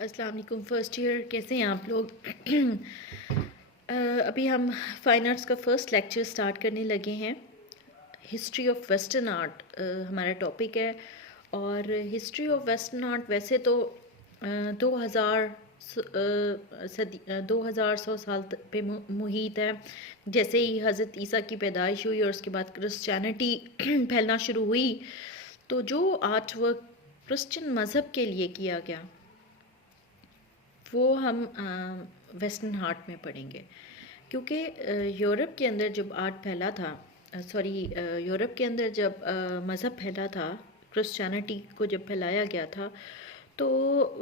السلام علیکم first year, کیسے ہیں آپ لوگ؟ ابھی ہم فائن آرٹس کا فرسٹ لیکچر سٹارٹ کرنے لگے ہیں. ہسٹری آف ویسٹرن آرٹ ہمارا ٹاپک ہے. اور ہسٹری آف ویسٹرن آرٹ ویسے تو 2000 2100 سال پہ محیط ہے. جیسے ہی حضرت عیسیٰ کی پیدائش ہوئی اور اس کے بعد کرسچینٹی پھیلنا شروع ہوئی، تو جو آرٹ ورک کرسچن مذہب کے لیے کیا گیا وہ ہم ویسٹرن آرٹ میں پڑھیں گے. کیونکہ یورپ کے اندر جب آرٹ پھیلا تھا، یورپ کے اندر جب مذہب پھیلا تھا، کرسچینٹی کو جب پھیلایا گیا تھا، تو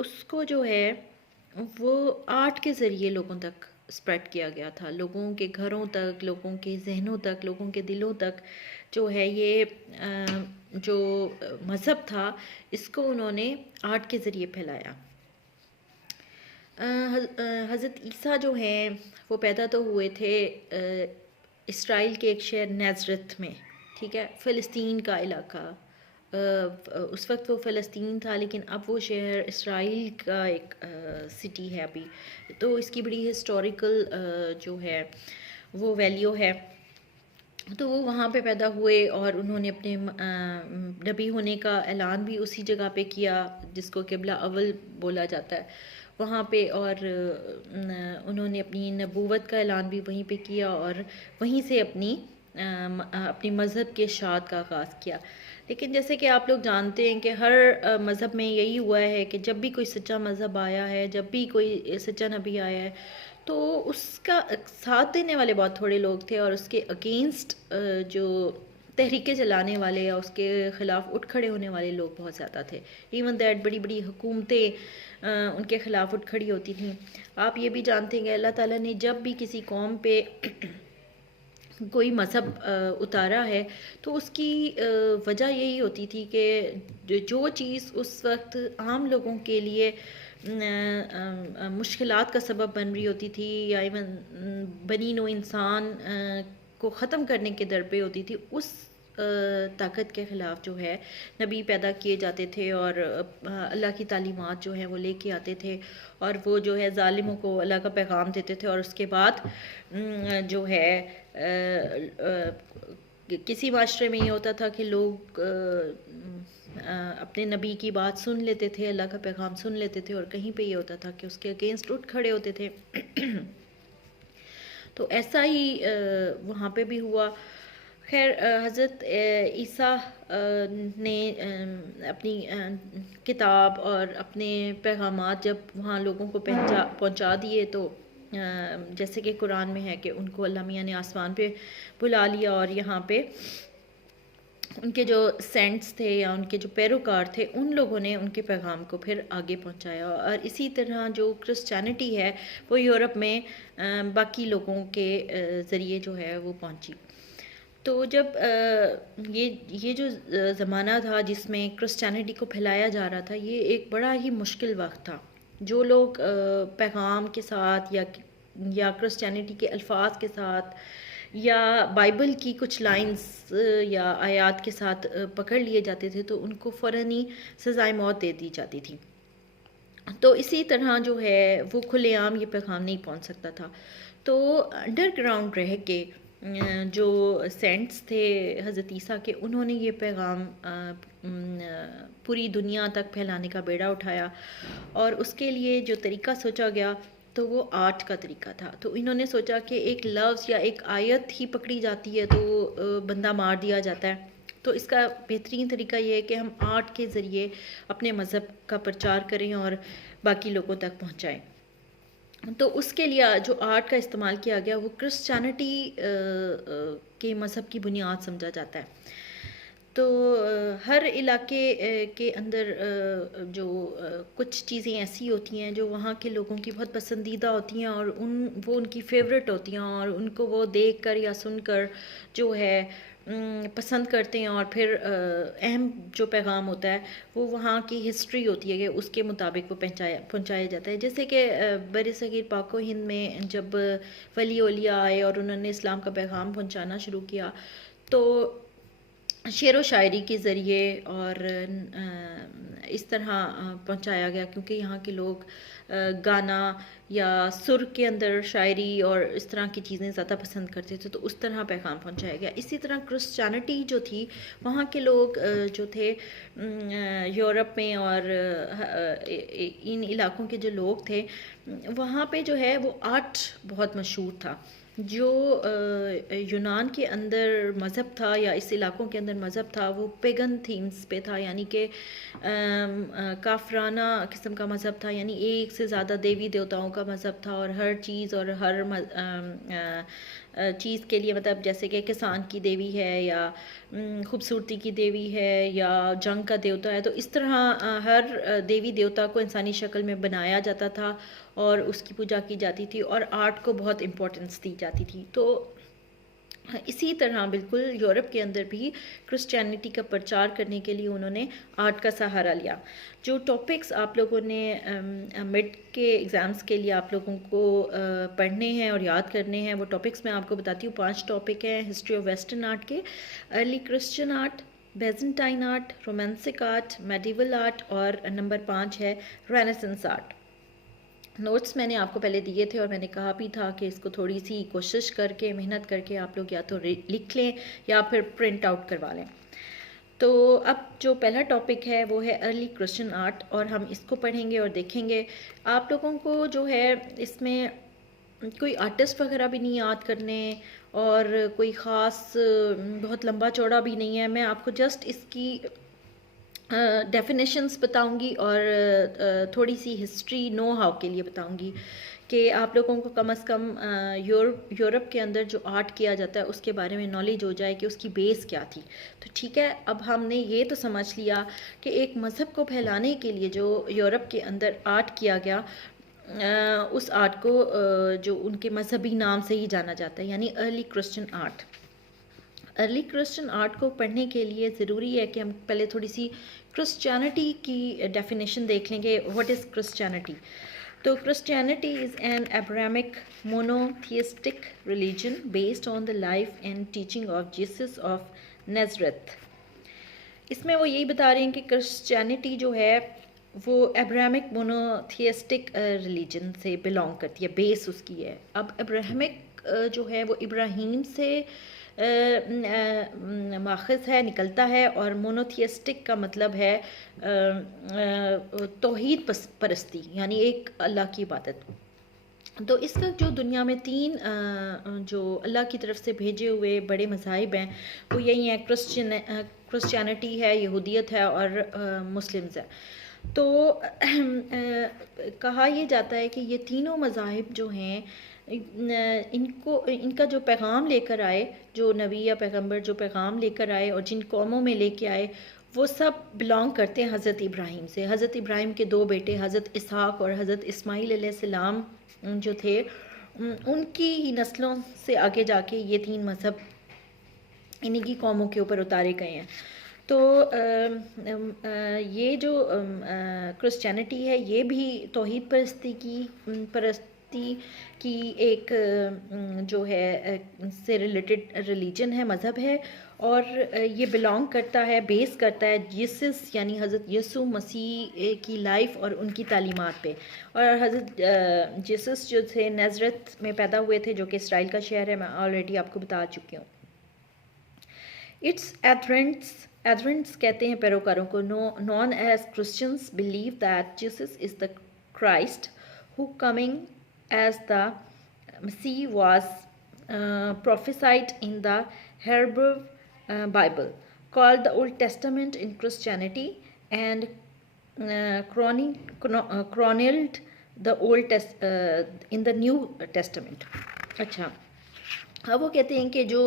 اس کو جو ہے وہ آرٹ کے ذریعے لوگوں تک اسپریڈ کیا گیا تھا. لوگوں کے گھروں تک، لوگوں کے ذہنوں تک، لوگوں کے دلوں تک جو ہے یہ جو مذہب تھا اس کو انہوں نے آرٹ کے ذریعے پھیلایا. حضرت عیسیٰ جو ہیں وہ پیدا تو ہوئے تھے اسرائیل کے ایک شہر نازرت میں، ٹھیک ہے، فلسطین کا علاقہ. اس وقت وہ فلسطین تھا، لیکن اب وہ شہر اسرائیل کا ایک سٹی ہے ابھی. تو اس کی بڑی ہسٹوریکل جو ہے وہ ویلیو ہے. تو وہ وہاں پہ پیدا ہوئے اور انہوں نے اپنے نبی ہونے کا اعلان بھی اسی جگہ پہ کیا جس کو قبلہ اول بولا جاتا ہے وہاں پہ. اور انہوں نے اپنی نبوت کا اعلان بھی وہیں پہ کیا اور وہیں سے اپنی مذہب کے اشاعت کا آغاز کیا. لیکن جیسے کہ آپ لوگ جانتے ہیں کہ ہر مذہب میں یہی ہوا ہے کہ جب بھی کوئی سچا مذہب آیا ہے، جب بھی کوئی سچا نبی آیا ہے، تو اس کا ساتھ دینے والے بہت تھوڑے لوگ تھے اور اس کے اگینسٹ جو تحریکیں چلانے والے یا اس کے خلاف اٹھ کھڑے ہونے والے لوگ بہت زیادہ تھے. ایون دیٹ بڑی بڑی حکومتیں ان کے خلاف اٹھ کھڑی ہوتی تھیں. آپ یہ بھی جانتے ہیں کہ اللہ تعالیٰ نے جب بھی کسی قوم پہ کوئی مذہب اتارا ہے تو اس کی وجہ یہی ہوتی تھی کہ جو چیز اس وقت عام لوگوں کے لیے مشکلات کا سبب بن رہی ہوتی تھی یا ایون بنی نوع انسان کو ختم کرنے کے در پہ ہوتی تھی، اس طاقت کے خلاف جو ہے نبی پیدا کیے جاتے تھے اور اللہ کی تعلیمات جو ہیں وہ لے کے آتے تھے اور وہ جو ہے ظالموں کو اللہ کا پیغام دیتے تھے. اور اس کے بعد جو ہے کسی معاشرے میں یہ ہوتا تھا کہ لوگ اپنے نبی کی بات سن لیتے تھے، اللہ کا پیغام سن لیتے تھے، اور کہیں پہ یہ ہوتا تھا کہ اس کے اگینسٹ اٹھ کھڑے ہوتے تھے. تو ایسا ہی وہاں پہ بھی ہوا. خیر، حضرت عیسیٰ نے اپنی کتاب اور اپنے پیغامات جب وہاں لوگوں کو پہنچا دیے، تو جیسے کہ قرآن میں ہے کہ ان کو اللہ میاں نے آسمان پہ بلا لیا اور یہاں پہ ان کے جو سینٹس تھے یا ان کے جو پیروکار تھے ان لوگوں نے ان کے پیغام کو پھر آگے پہنچایا. اور اسی طرح جو کرسچینٹی ہے وہ یورپ میں باقی لوگوں کے ذریعے جو ہے وہ پہنچی. تو جب یہ جو زمانہ تھا جس میں کرسچینٹی کو پھیلایا جا رہا تھا، یہ ایک بڑا ہی مشکل وقت تھا. جو لوگ پیغام کے ساتھ یا کرسچینٹی کے الفاظ کے ساتھ یا بائبل کی کچھ لائنز یا آیات کے ساتھ پکڑ لیے جاتے تھے تو ان کو فوراً ہی سزائے موت دے دی جاتی تھی. تو اسی طرح جو ہے وہ کھلے عام یہ پیغام نہیں پہنچ سکتا تھا. تو انڈر گراؤنڈ رہ کے جو سینٹس تھے حضرت عیسیٰ کے، انہوں نے یہ پیغام پوری دنیا تک پھیلانے کا بیڑا اٹھایا. اور اس کے لیے جو طریقہ سوچا گیا تو وہ آرٹ کا طریقہ تھا. تو انہوں نے سوچا کہ ایک لفظ یا ایک آیت ہی پکڑی جاتی ہے تو بندہ مار دیا جاتا ہے. تو اس کا بہترین طریقہ یہ ہے کہ ہم آرٹ کے ذریعے اپنے مذہب کا پرچار کریں اور باقی لوگوں تک پہنچائیں. تو اس کے لیے جو آرٹ کا استعمال کیا گیا وہ کرسچینٹی کے مذہب کی بنیاد سمجھا جاتا ہے. تو ہر علاقے کے اندر جو کچھ چیزیں ایسی ہوتی ہیں جو وہاں کے لوگوں کی بہت پسندیدہ ہوتی ہیں اور وہ ان کی فیوریٹ ہوتی ہیں اور ان کو وہ دیکھ کر یا سن کر جو ہے پسند کرتے ہیں. اور پھر اہم جو پیغام ہوتا ہے وہ وہاں کی ہسٹری ہوتی ہے کہ اس کے مطابق وہ پہنچایا جاتا ہے. جیسے کہ بر صغیر پاک و ہند میں جب ولی اولیاء آئے اور انہوں نے اسلام کا پیغام پہنچانا شروع کیا، تو شعر و شاعری کے ذریعے اور اس طرح پہنچایا گیا، کیونکہ یہاں کے لوگ گانا یا سر کے اندر شاعری اور اس طرح کی چیزیں زیادہ پسند کرتے تھے، تو اس طرح پیغام پہنچایا گیا۔ اسی طرح کرسچینٹی جو تھی، وہاں کے لوگ جو تھے یورپ میں اور ان علاقوں کے جو لوگ تھے، وہاں پہ جو ہے وہ آرٹ بہت مشہور تھا۔ جو یونان کے اندر مذہب تھا یا اس علاقوں کے اندر مذہب تھا، وہ پیگن تھیمز پہ تھا، یعنی کہ کافرانہ قسم کا مذہب تھا، یعنی ایک سے زیادہ دیوی دیوتاؤں کا مذہب تھا، اور ہر چیز اور ہر چیز کے لیے، مطلب جیسے کہ کسان کی دیوی ہے یا خوبصورتی کی دیوی ہے یا جنگ کا دیوتا ہے، تو اس طرح ہر دیوی دیوتا کو انسانی شکل میں بنایا جاتا تھا اور اس کی پوجا کی جاتی تھی، اور آرٹ کو بہت امپورٹنس دی جاتی تھی۔ تو اسی طرح بالکل یورپ کے اندر بھی کرسچینٹی کا پرچار کرنے کے لیے انہوں نے آرٹ کا سہارا لیا۔ جو ٹاپکس آپ لوگوں نے مڈ کے ایگزامس کے لیے آپ لوگوں کو پڑھنے ہیں اور یاد کرنے ہیں، وہ ٹاپکس میں آپ کو بتاتی ہوں۔ 5 ٹاپک ہیں ہسٹری آف ویسٹرن آرٹ کے: early Christian art, Byzantine art, Romanesque art, medieval art, اور نمبر 5 ہے رینیسنس آرٹ۔ نوٹس میں نے آپ کو پہلے دیے تھے اور میں نے کہا بھی تھا کہ اس کو تھوڑی سی کوشش کر کے، محنت کر کے آپ لوگ یا تو لکھ لیں یا پھر پرنٹ آؤٹ کروا لیں۔ تو اب جو پہلا ٹاپک ہے وہ ہے ارلی کرسچن آرٹ، اور ہم اس کو پڑھیں گے اور دیکھیں گے۔ آپ لوگوں کو جو ہے اس میں کوئی آرٹسٹ وغیرہ بھی نہیں یاد کرنے، اور کوئی خاص بہت لمبا چوڑا بھی نہیں ہے۔ میں آپ کو جسٹ اس کی ڈیفینیشنز بتاؤں گی اور تھوڑی سی ہسٹری نو ہاؤ کے لیے بتاؤں گی کہ آپ لوگوں کو کم از کم یورپ کے اندر جو آرٹ کیا جاتا ہے اس کے بارے میں نالج ہو جائے کہ اس کی بیس کیا تھی۔ تو ٹھیک ہے، اب ہم نے یہ تو سمجھ لیا کہ ایک مذہب کو پھیلانے کے لیے جو یورپ کے اندر آرٹ کیا گیا، اس آرٹ کو جو ان کے مذہبی نام سے ہی جانا جاتا ہے، یعنی early Christian art. Early Christian art کو پڑھنے کے لیے ضروری ہے کہ ہم پہلے تھوڑی سی کرسچینٹی کی ڈیفینیشن دیکھ لیں گے۔ What is Christianity? تو Christianity is an Abrahamic monotheistic religion based on the life and teaching of Jesus of Nazareth. اس میں وہ یہی بتا رہے ہیں کہ کرسچینٹی جو ہے وہ ابراہمک مونوتھیسٹک ریلیجن سے بلانگ کرتی ہے، بیس اس کی ہے۔ اب ابراہمک جو ہے وہ ابراہیم سے ماخذ ہے، نکلتا ہے، اور مونوتھیسٹک کا مطلب ہے توحید پرستی، یعنی ایک اللہ کی عبادت۔ تو اس وقت جو دنیا میں 3 جو اللہ کی طرف سے بھیجے ہوئے بڑے مذاہب ہیں وہ یہی ہیں، کرسچینٹی ہے، یہودیت ہے، اور مسلمز ہے۔ تو کہا یہ جاتا ہے کہ یہ تینوں مذاہب جو ہیں، ان کا جو پیغام لے کر آئے، جو نبی یا پیغمبر جو پیغام لے کر آئے اور جن قوموں میں لے کے آئے، وہ سب بلانگ کرتے ہیں حضرت ابراہیم سے۔ حضرت ابراہیم کے 2 بیٹے حضرت اسحاق اور حضرت اسماعیل علیہ السلام جو تھے، ان کی ہی نسلوں سے آگے جا کے یہ 3 مذہب انہی کی قوموں کے اوپر اتارے گئے ہیں۔ تو یہ جو کرسچینٹی ہے یہ بھی توحید پرستی کی ایک جو ہے سے ریلیٹڈ ریلیجن ہے، مذہب ہے، اور یہ بلانگ کرتا ہے، بیس کرتا ہے جیسس یعنی حضرت یسوع مسیح کی لائف اور ان کی تعلیمات پہ۔ اور حضرت جیسس جو تھے نیزرت میں پیدا ہوئے تھے، جو کہ اسرائیل کا شہر ہے، میں آلریڈی آپ کو بتا چکی ہوں۔ اٹس ایدرنٹس کہتے ہیں پیروکاروں کو، known as Christians believe that Jesus is the Christ who coming as the مسیح was prophesied in the Hebrew Bible, called the Old Testament in Christianity, and chronicled the in the New Testament. اچھا، اب وہ کہتے ہیں کہ جو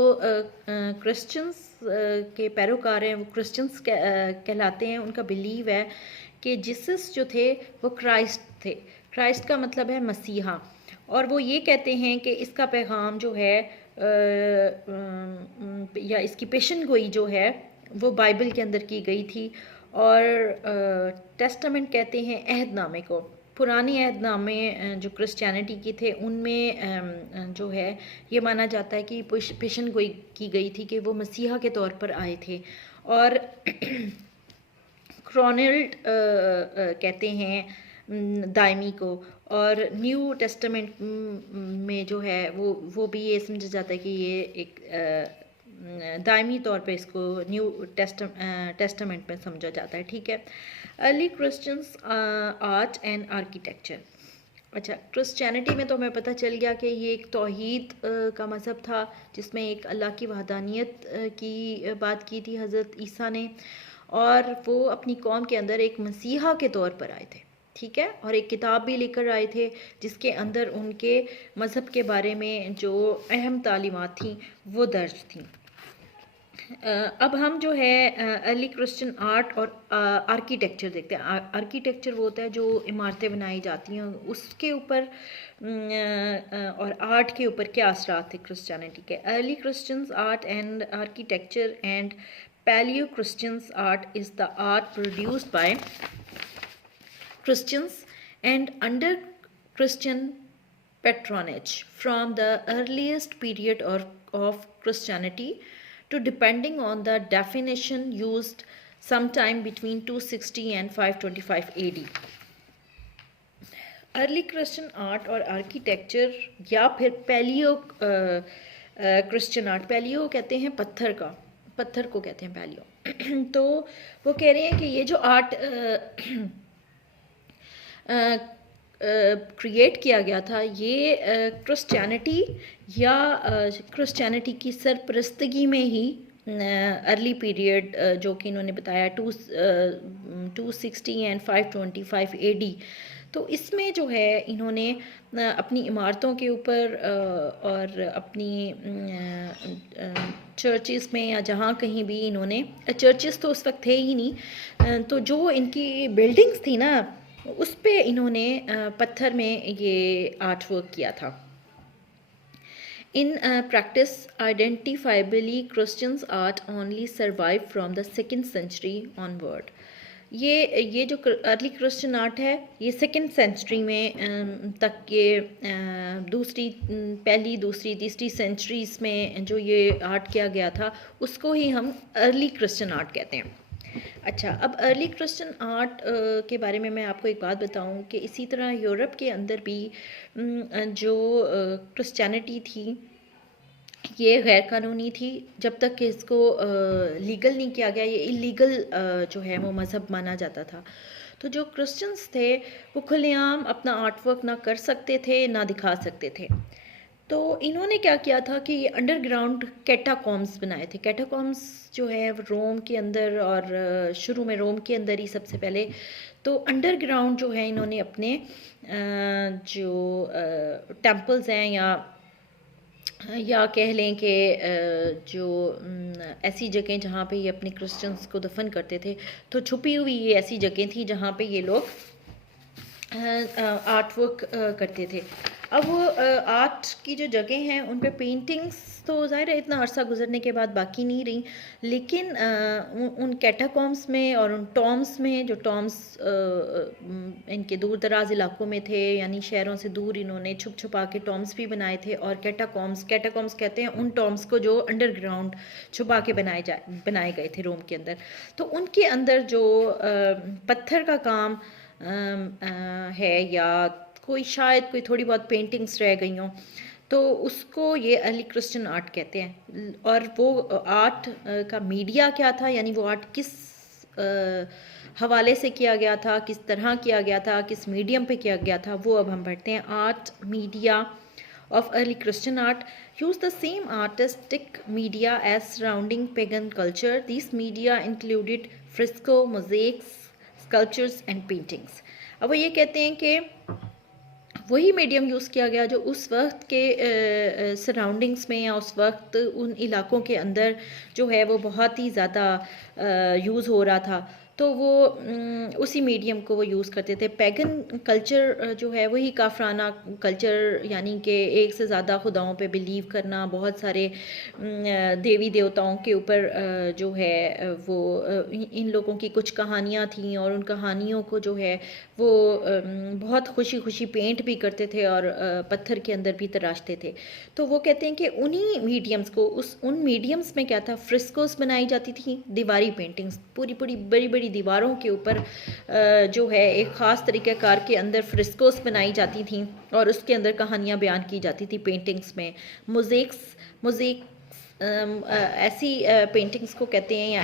Christians کے پیروکار ہیں وہ کرسچنس کہلاتے ہیں، ان کا بلیو ہے کہ جیسس جو تھے وہ کرائسٹ تھے۔ کرائسٹ کا مطلب ہے مسیحا، اور وہ یہ کہتے ہیں کہ اس کا پیغام جو ہے یا اس کی پیشن گوئی جو ہے وہ بائبل کے اندر کی گئی تھی، اور ٹیسٹمنٹ کہتے ہیں عہد نامے کو۔ پرانے عہد نامے جو کرسچینٹی کی تھے ان میں جو ہے یہ مانا جاتا ہے کہ پیشن گوئی کی گئی تھی کہ وہ مسیحا کے طور پر آئے تھے، اور کرونلڈ کہتے ہیں دائمی کو، اور نیو ٹیسٹمنٹ میں جو ہے وہ بھی یہ سمجھا جاتا ہے کہ یہ ایک دائمی طور پہ اس کو نیو ٹیسٹمنٹ میں سمجھا جاتا ہے. ٹھیک ہے. Early Christians art and architecture. اچھا، کرسچینٹی میں تو ہمیں پتہ چل گیا کہ یہ ایک توحید کا مذہب تھا جس میں ایک اللہ کی وحدانیت کی بات کی تھی حضرت عیسیٰ نے، اور وہ اپنی قوم کے اندر ایک مسیحا کے طور پر آئے تھے. ٹھیک ہے. اور ایک کتاب بھی لے کر آئے تھے جس کے اندر ان کے مذہب کے بارے میں جو اہم تعلیمات تھیں وہ درج تھیں. اب ہم جو ہے ارلی کرسچن آرٹ اور آرکیٹیکچر دیکھتے ہیں. آرکیٹیکچر وہ ہوتا ہے جو عمارتیں بنائی جاتی ہیں، اس کے اوپر اور آرٹ کے اوپر کیا اثرات تھے کرسچینٹی کے. Early Christians art and architecture and paleo Christians art is the art produced by Christians and under Christian patronage from the earliest period of Christianity to depending on the definition used sometime between 260 and 525 AD. Early Christian art اور architecture یا پھر پیلیو Christian art. پیلیو کہتے ہیں پتھر کو کہتے ہیں پیلیو. تو وہ کہہ رہے ہیں کہ یہ جو آرٹ کریٹ کیا گیا تھا یہ کرسچینٹی یا کرسچینٹی کی سرپرستگی میں ہی ارلی پیریڈ جو کہ انہوں نے بتایا 260 اینڈ 525 AD. تو اس میں جو ہے انہوں نے اپنی عمارتوں کے اوپر اور اپنی چرچز میں یا جہاں کہیں بھی انہوں نے، چرچز تو اس وقت تھے ہی نہیں، تو جو ان کی بلڈنگز تھی نا اس پہ انہوں نے پتھر میں یہ آرٹ ورک کیا تھا. In practice, identifiably Christians art only survived from the 2nd century onward. یہ جو ارلی کرسچن آرٹ ہے یہ 2nd سینچری میں تک یہ پہلی دوسری تیسری سینچریز میں جو یہ آرٹ کیا گیا تھا اس کو ہی ہم ارلی کرسچن آرٹ کہتے ہیں. اچھا، اب ارلی کرسچن آرٹ کے بارے میں آپ کو ایک بات بتاؤں کہ اسی طرح یورپ کے اندر بھی جو کرسچینٹی تھی یہ غیر قانونی تھی جب تک کہ اس کو لیگل نہیں کیا گیا. یہ اللیگل جو ہے وہ مذہب مانا جاتا تھا. تو جو کرسچنز تھے وہ کھلے عام اپنا آرٹ ورک نہ کر سکتے تھے نہ دکھا سکتے تھے. تو انہوں نے کیا کیا تھا کہ یہ انڈر گراؤنڈ کیٹاکومز بنائے تھے. کیٹاکومز جو ہے روم کے اندر، اور شروع میں روم کے اندر ہی سب سے پہلے تو انڈر گراؤنڈ جو ہے انہوں نے اپنے جو ٹیمپلز ہیں یا کہہ لیں کہ جو ایسی جگہیں جہاں پہ یہ اپنے کرسچنز کو دفن کرتے تھے، تو چھپی ہوئی یہ ایسی جگہیں تھیں جہاں پہ یہ لوگ آرٹ ورک کرتے تھے. اب وہ آرٹ کی جو جگہیں ہیں ان پہ پینٹنگز تو ظاہر ہے اتنا عرصہ گزرنے کے بعد باقی نہیں رہیں، لیکن ان کیٹاکومس میں اور ان ٹامس میں، جو ٹامس ان کے دور دراز علاقوں میں تھے، یعنی شہروں سے دور، انہوں نے چھپ چھپا کے ٹامس بھی بنائے تھے. اور کیٹاکومس کہتے ہیں ان ٹامس کو جو انڈر گراؤنڈ چھپا کے بنائے گئے تھے روم کے اندر. تو ان کے اندر جو پتھر کا کام ہے یا شاید کوئی تھوڑی بہت پینٹنگز رہ گئی ہوں، تو اس کو یہ ارلی کرسچن آرٹ کہتے ہیں. اور وہ آرٹ کا میڈیا کیا تھا، یعنی وہ آرٹ کس حوالے سے کیا گیا تھا، کس طرح کیا گیا تھا، کس میڈیم پہ کیا گیا تھا، وہ اب ہم پڑھتے ہیں. Art media of early Christian art used the same artistic media as surrounding pagan culture. These media included fresco, mosaics, sculptures and paintings. اب وہ یہ کہتے ہیں کہ وہی میڈیم یوز کیا گیا جو اس وقت کے سراؤنڈنگس میں یا اس وقت ان علاقوں کے اندر جو ہے وہ بہت ہی زیادہ یوز ہو رہا تھا. تو وہ اسی میڈیم کو وہ یوز کرتے تھے. پیگن کلچر جو ہے وہی کافرانہ کلچر، یعنی کہ ایک سے زیادہ خداؤں پہ بلیو کرنا، بہت سارے دیوی دیوتاؤں کے اوپر جو ہے وہ ان لوگوں کی کچھ کہانیاں تھیں، اور ان کہانیوں کو جو ہے وہ بہت خوشی خوشی پینٹ بھی کرتے تھے اور پتھر کے اندر بھی تراشتے تھے. تو وہ کہتے ہیں کہ انہی میڈیمز کو ان میڈیمز میں کیا تھا، فرسکوز بنائی جاتی تھیں، دیواری پینٹنگز، پوری بڑی بڑی دیواروں کے اوپر جو ہے ایک خاص طریقہ کار کے اندر فرسکوز بنائی جاتی تھیں، اور اس کے اندر کہانیاں بیان کی جاتی تھی پینٹنگز میں. موزیک ایسی پینٹنگز کو کہتے ہیں، یا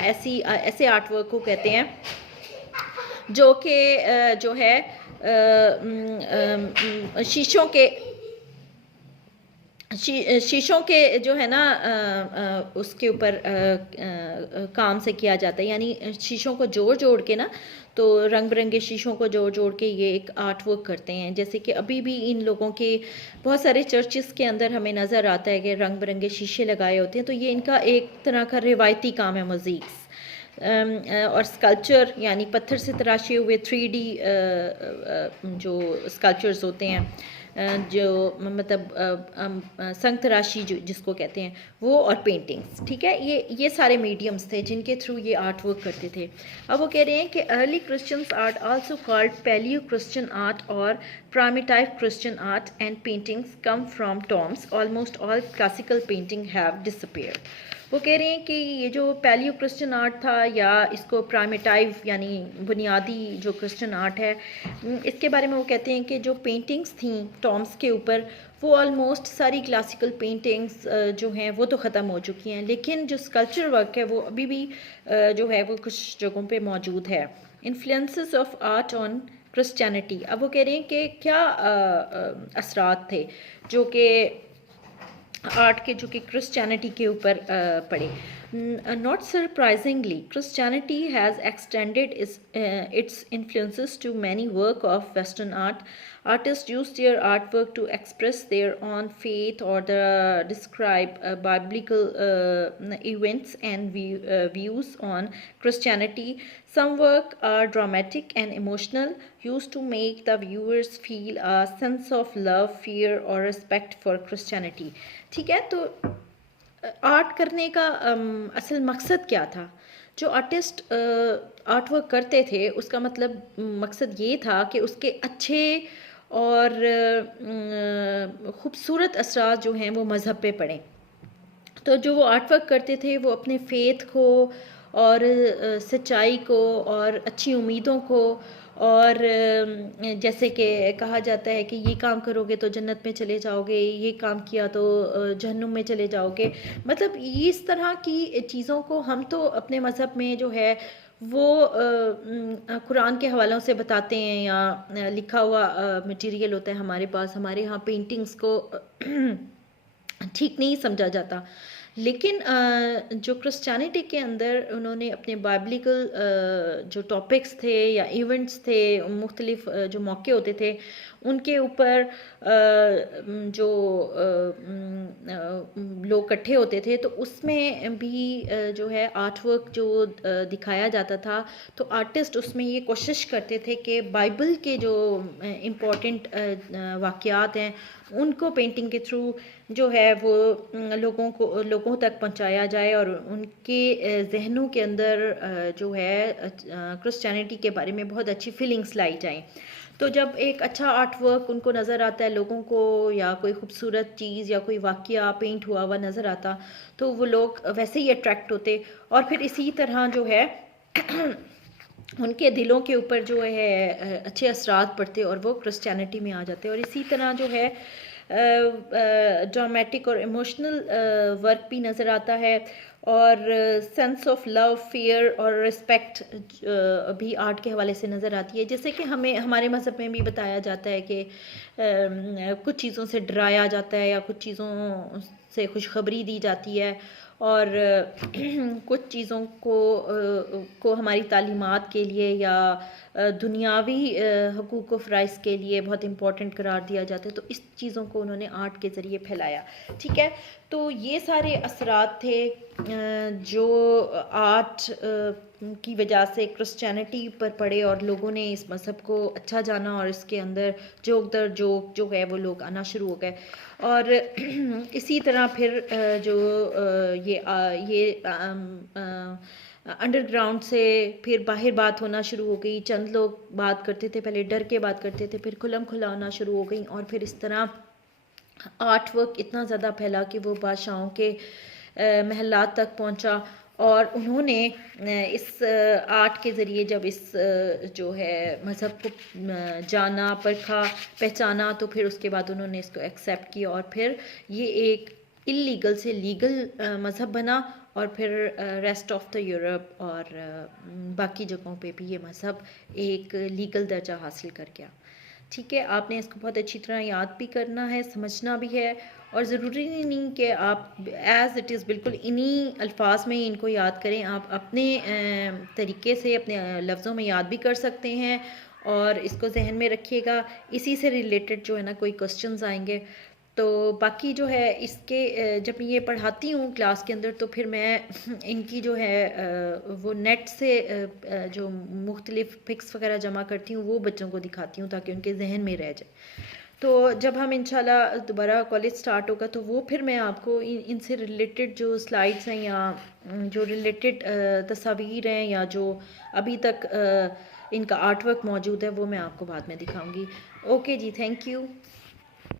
ایسے آرٹ ورک کو کہتے ہیں جو کہ جو ہے شیشوں کے جو ہے نا اس کے اوپر کام سے کیا جاتا ہے، یعنی شیشوں کو جوڑ کے نا، تو رنگ برنگے شیشوں کو جوڑ کے یہ ایک آرٹ ورک کرتے ہیں. جیسے کہ ابھی بھی ان لوگوں کے بہت سارے چرچز کے اندر ہمیں نظر آتا ہے کہ رنگ برنگے شیشے لگائے ہوتے ہیں. تو یہ ان کا ایک طرح کا روایتی کام ہے موزیکس. اور اسکلپچر یعنی پتھر سے تراشے ہوئے 3D جو اسکلپچرز ہوتے ہیں، جو مطلب سنگ تراشی جس کو کہتے ہیں وہ، اور پینٹنگز. ٹھیک ہے، یہ سارے میڈیمز تھے جن کے تھرو یہ آرٹ ورک کرتے تھے. اب وہ کہہ رہے ہیں کہ early Christians art also called paleo Christian art اور primitive Christian art and paintings come from tombs. Almost all classical painting have disappeared. وہ کہہ رہے ہیں کہ یہ جو پیلیو کرسچن آرٹ تھا، یا اس کو پرائمیٹائو یعنی بنیادی جو کرسچن آرٹ ہے، اس کے بارے میں وہ کہتے ہیں کہ جو پینٹنگز تھیں ٹامس کے اوپر، وہ آلموسٹ ساری کلاسیکل پینٹنگز جو ہیں وہ تو ختم ہو چکی ہیں، لیکن جو اسکلپچر ورک ہے وہ ابھی بھی جو ہے وہ کچھ جگہوں پہ موجود ہے. Influences of art on Christianity. اب وہ کہہ رہے ہیں کہ کیا اثرات تھے جو کہ آرٹ کے جو کہ کرسچینٹی کے اوپر پڑے. Not surprisingly, Christianity has extended its influences to many work of Western art. Artists use their artwork to express their own faith or describe biblical events and views on Christianity. Some work are dramatic and emotional, used to make the viewers feel a sense of love, fear, or respect for Christianity. ٹھیک ہے، تو art کرنے کا اصل مقصد کیا تھا؟ جو آرٹسٹ آرٹ ورک کرتے تھے اس کا مطلب مقصد یہ تھا کہ اس کے اچھے اور خوبصورت اثرات جو ہیں وہ مذہب پہ پڑیں. تو جو وہ آرٹ ورک کرتے تھے وہ اپنے فیتھ کو اور سچائی کو اور اچھی امیدوں کو، اور جیسے کہ کہا جاتا ہے کہ یہ کام کرو گے تو جنت میں چلے جاؤ گے، یہ کام کیا تو جہنم میں چلے جاؤ گے، مطلب اس طرح کی چیزوں کو ہم تو اپنے مذہب میں جو ہے وہ قرآن کے حوالوں سے بتاتے ہیں، یا لکھا ہوا مٹیریل ہوتا ہے ہمارے پاس. ہمارے ہاں پینٹنگز کو ٹھیک نہیں سمجھا جاتا. لیکن جو کرسچینٹی کے اندر انہوں نے اپنے بائبلیکل جو ٹاپکس تھے یا ایونٹس تھے، مختلف جو موقع ہوتے تھے ان کے اوپر جو لوگ اکٹھے ہوتے تھے، تو اس میں بھی جو ہے آرٹ ورک جو دکھایا جاتا تھا، تو آرٹسٹ اس میں یہ کوشش کرتے تھے کہ بائبل کے جو امپورٹنٹ واقعات ہیں ان کو پینٹنگ کے تھرو جو ہے وہ لوگوں تک پہنچایا جائے، اور ان کے ذہنوں کے اندر جو ہے کرسچینٹی کے بارے میں بہت اچھی فیلنگس لائی جائیں. تو جب ایک اچھا آرٹ ورک ان کو نظر آتا ہے لوگوں کو، یا کوئی خوبصورت چیز یا کوئی واقعہ پینٹ ہوا ہوا نظر آتا، تو وہ لوگ ویسے ہی اٹریکٹ ہوتے، اور پھر اسی طرح جو ہے ان کے دلوں کے اوپر جو ہے اچھے اثرات پڑتے اور وہ کرسچینٹی میں آ جاتے. اور اسی طرح جو ہے ڈرامیٹک اور ایموشنل ورک بھی نظر آتا ہے، اور سینس آف لو، فیئر اور رسپیکٹ بھی آرٹ کے حوالے سے نظر آتی ہے. جیسے کہ ہمارے مذہب میں بھی بتایا جاتا ہے کہ کچھ چیزوں سے ڈرایا جاتا ہے، یا کچھ چیزوں سے خوشخبری دی جاتی ہے، اور کچھ چیزوں کو ہماری تعلیمات کے لیے یا دنیاوی حقوق و فرائض کے لیے بہت امپورٹنٹ قرار دیا جاتا ہے، تو اس چیزوں کو انہوں نے آرٹ کے ذریعے پھیلایا. ٹھیک ہے، تو یہ سارے اثرات تھے جو آرٹ کی وجہ سے کرسچینٹی پر پڑے، اور لوگوں نے اس مذہب کو اچھا جانا اور اس کے اندر جوک در جوک جو ہے وہ لوگ آنا شروع ہو گئے. اور اسی طرح پھر جو یہ انڈر گراؤنڈ سے پھر باہر بات ہونا شروع ہو گئی. چند لوگ بات کرتے تھے، پہلے ڈر کے بات کرتے تھے، پھر کھلم کھلا ہونا شروع ہو گئی، اور پھر اس طرح آرٹ ورک اتنا زیادہ پھیلا کہ وہ بادشاہوں کے محلات تک پہنچا، اور انہوں نے اس آرٹ کے ذریعے جب اس جو ہے مذہب کو جانا، پرکھا، پہچانا، تو پھر اس کے بعد انہوں نے اس کو ایکسیپٹ کیا، اور پھر یہ ایک اللیگل سے لیگل مذہب بنا، اور پھر ریسٹ آف دا یورپ اور باقی جگہوں پہ بھی یہ مذہب ایک لیگل درجہ حاصل کر گیا. ٹھیک ہے، آپ نے اس کو بہت اچھی طرح یاد بھی کرنا ہے، سمجھنا بھی ہے، اور ضروری نہیں کہ آپ ایز اٹ از بالکل انہی الفاظ میں ان کو یاد کریں. آپ اپنے طریقے سے اپنے لفظوں میں یاد بھی کر سکتے ہیں، اور اس کو ذہن میں رکھیے گا. اسی سے ریلیٹڈ جو ہے نا کوئی کوسچنز آئیں گے. تو باقی جو ہے اس کے جب یہ پڑھاتی ہوں کلاس کے اندر، تو پھر میں ان کی جو ہے وہ نیٹ سے جو مختلف پکس وغیرہ جمع کرتی ہوں وہ بچوں کو دکھاتی ہوں تاکہ ان کے ذہن میں رہ جائے. تو جب ہم انشاءاللہ دوبارہ کالج سٹارٹ ہوگا تو وہ پھر میں آپ کو ان سے ریلیٹڈ جو سلائڈس ہیں یا جو ریلیٹڈ تصاویر ہیں یا جو ابھی تک ان کا آرٹ ورک موجود ہے وہ میں آپ کو بعد میں دکھاؤں گی. اوکے جی، تھینک یو.